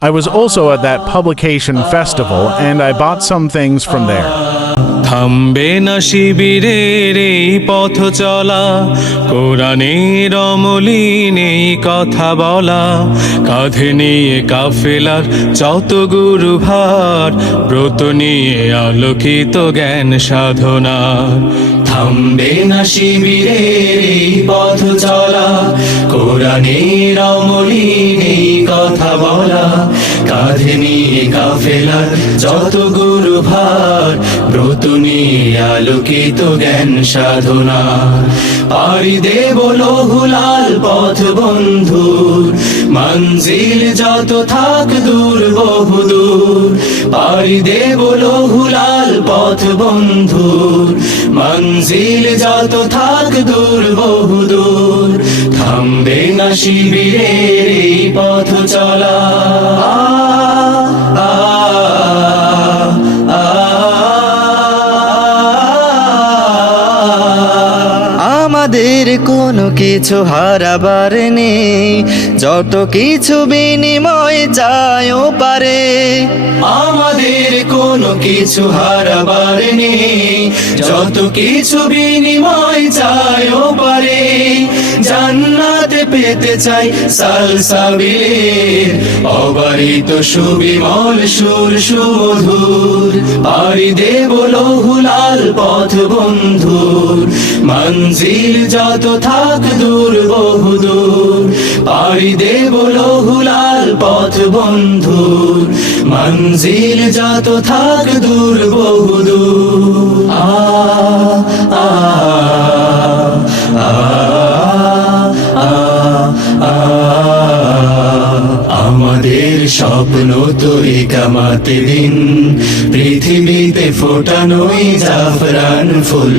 I was also at that publication festival and I bought some things from there. থামবে না শিবিরের এই পথ চলা। কোরআনের অমলিন কথা বলা। কাঁধে নিয়ে কাফেলার যত গুরু ভার ব্রত নিয়ে আলোকিত জ্ঞান সাধনা থামবে না শিবিরের এই পথ চলা। কোরআনের অমলিন কথা বলা। কাঁধে কাফেলার যত গুরু ভার ব্রত নিয়ে আলোকিত জ্ঞান সাধনা। পাড়ি দেব লহুলাল পথ বন্ধুর, মঞ্জিল যত থাক দূর বহু দূর। পাড়ি দেব লহুলাল পথ বন্ধুর, মঞ্জিল যত থাক দূর বহু দূর। থামবে না শিবিরের পথ চলা। আমাদের কোনো কিছু হারাবার নেই। যত কিছু বিনিময় চাইও পারে। আমাদের কোনো কিছু হারাবার নেই। যত কিছু বিনিময় যায়ও পারে। জান্নাতে পেতে চাই সাল সাবিলের অবারিত সুবিমল সুর সুমধুর পাড়ি দেব লহুলাল পথ বন্ধুর। মঞ্জিল যত থাক দূর বহু দূর পাড়ি দেব লহুলাল পথ বন্ধুর। মঞ্জিল যত থাক দূর বহু দূর আ আ আ। স্বপ্ন তো একামাতে দিন। পৃথিবীতে ফোটানোই জাফরান ফুল।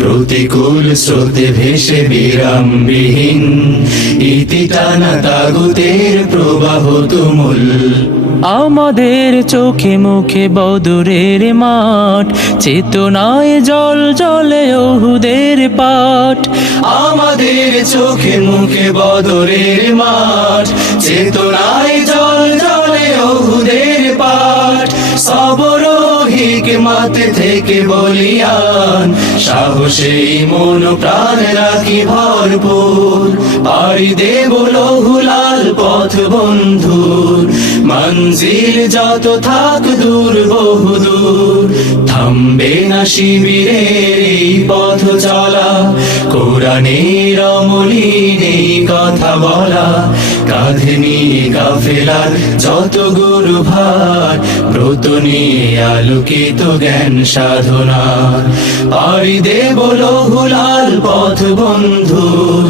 প্রতিকূল স্রোতে ভেসে বিরামবিহীন। ইতি টানা তাগুতের প্রবাহ তুমুল। আমাদের চোখে মুখে বদরের মাঠ চেতনায় জল জলে ওহুদের পাঠ। আমাদের চোখে মুখে বদরের মাঠ চেতনায় জলে সবর হিকমাতে থেকে বলিয়ান, সাহসেই মন প্রাণ রাখি ভরপুর। পাড়ি দেব লহুলাল পথ বন্ধুর, মঞ্জিল যত থাক দূর বহু দূর। থামবে না শিবিরের পথ চলা, কোরআনের অমলিন এই কথা বলা কাঁধে নিয়ে কাফেলার যত গুরু ভার, ব্রত নিয়ে আলোকিত জ্ঞান সাধনা পাড়ি দেব লহুলাল পথ বন্ধুর,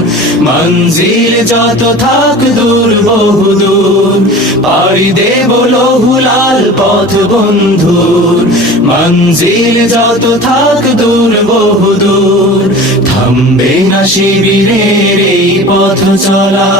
মঞ্জিল যত থাক দূর বহু দূর। পাড়ি দেব লহুলাল পথ বন্ধুর, মঞ্জিল যত থাক দূর বহু দূর। থামবে না শিবিরের এই পথ চলা